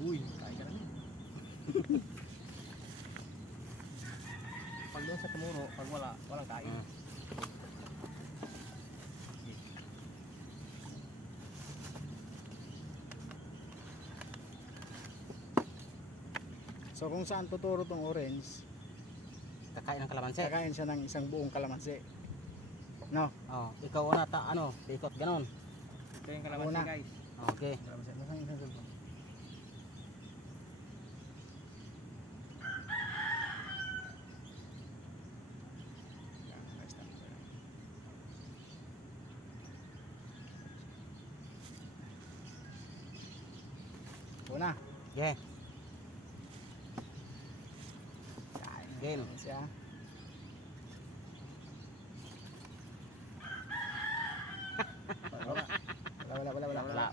Uy, kain ka namin. Pag doon sa tumuro, pag wala, walang kain. So kung saan tuturo tong orange, Kakain ng kalamansi. kakain siya ng isang buong kalamansi. No? Oh, ikaw una ikot ganon. Ito yung kalamansi Una. guys. Okay. Kalamansi. Nasaan isang sulbo? Yan, guys, tama ko yan. Una. Okay. Game. Game. Siya.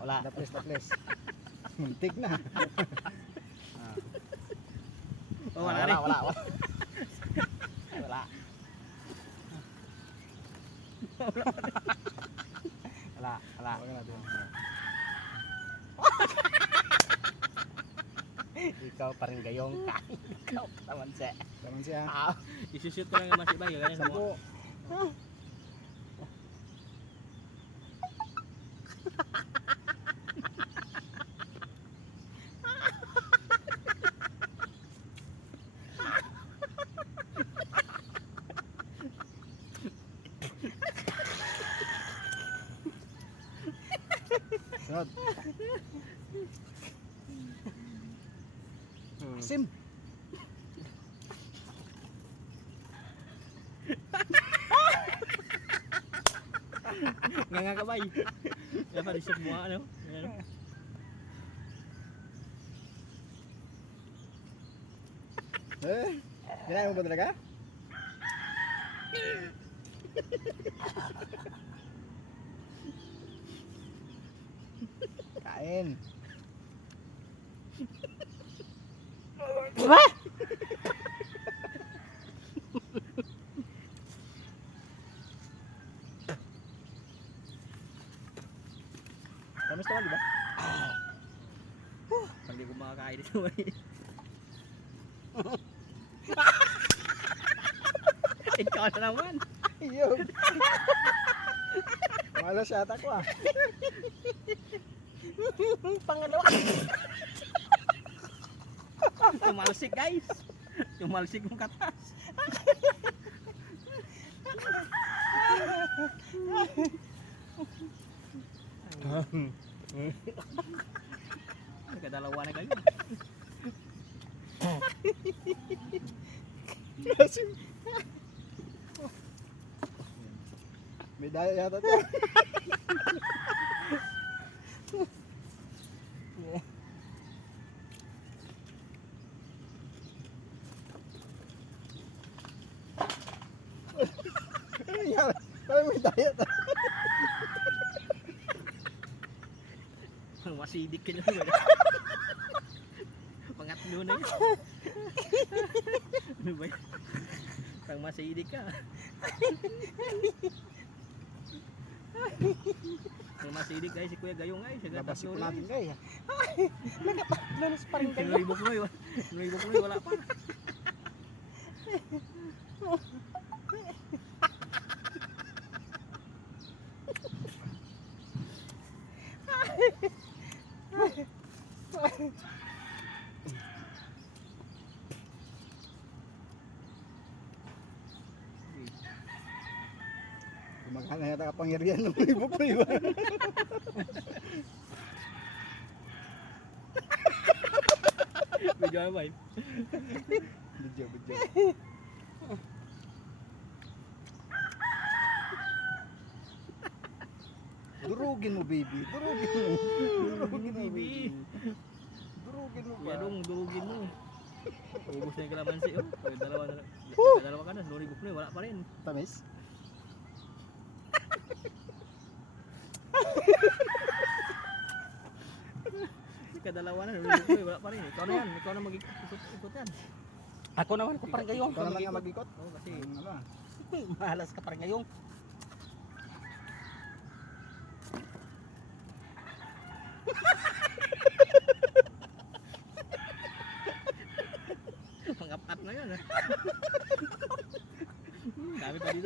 Wala. Taples. Muntik na. Oh, wala ka rin. Wala. Wala. Wala natin. Ikaw pa rin gayong. Ikaw kalamansi. Kalamansi ha. Ah, Isushoot ko lang yung masibay. Ganyan mo. 10. Sunod. Asim. Nga kabay. Dapat isip mo ano. Ano? Kinain mo ba talaga? Kain. Diba? Kamusta naman, di ba? Hindi ko makakain dito. Ikaw na naman. Yun. Malas yata ko ah. Pangalawa. Tumalsik guys. Tumalsik yung katas. Nagkadalawa na kayo. Asim. May daya yata to. Ano nangyari? Parang may daya to. Masidik ka naman. Pangatlo na yun. Ano ba yun? Pang masidik ka. Pang masidik guys, si Kuya Gayong guys. Labasin ko natin guys. Lunas pa rin kayo. Sinulibok mo yun. Sinulibok mo yun, wala pa. Gumagana yata kapangyarihan ng ibok ko iba. Video ano ba yun? Video. Durugin mo baby. Durugin mo baby. Durugin mo pa. Kuya Dong, durugin mo. Ubus na yung kalamansi. Oh. Dalawa ka na, sinulibok mo yun, wala pa rin. Tamis? Kadalawa na, sinulibok mo yun, wala pa rin. Ikaw na yan, ikaw na mag-ikot yan. Ako naman ko pa rin gayong. Ikaw naman nga mag-ikot. Oo, kasi Ano? Mahalas ka pa rin gayong.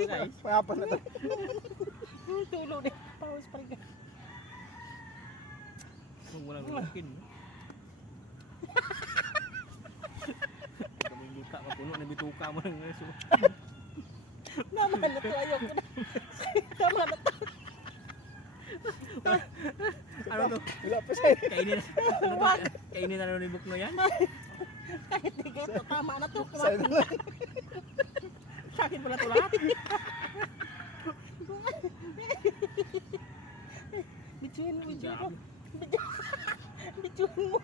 na guys. Pangapan na to. Tulo din. Paus pa rin. Kung walang lukin. Kaming luka ka puno na bituka mo ng reso. Naman na to. Ayoko na. Tama na to. Ano to? Wala pa siya. Kainin na. Ano to? Kainin na ni Bukno yan? Kahit di kayo to. Tama na to. Sa'yo na lang. Sa akin pala to lahat. Bituin mo. Bituin mo. Bituin mo.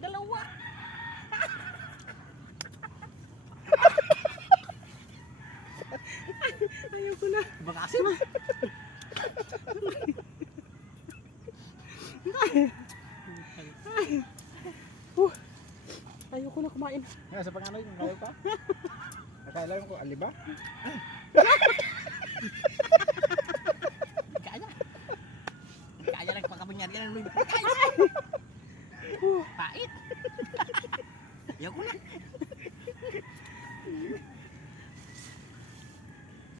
Dalawa. Ayoko na. Bakasin mo. Ayoko na kumain. Nga, sa panganoy, kung kayo pa. Nakailan ko, aliba? Kaya. Kaya lang pagkabunyad ka ng lupa. Pait. Ayoko na.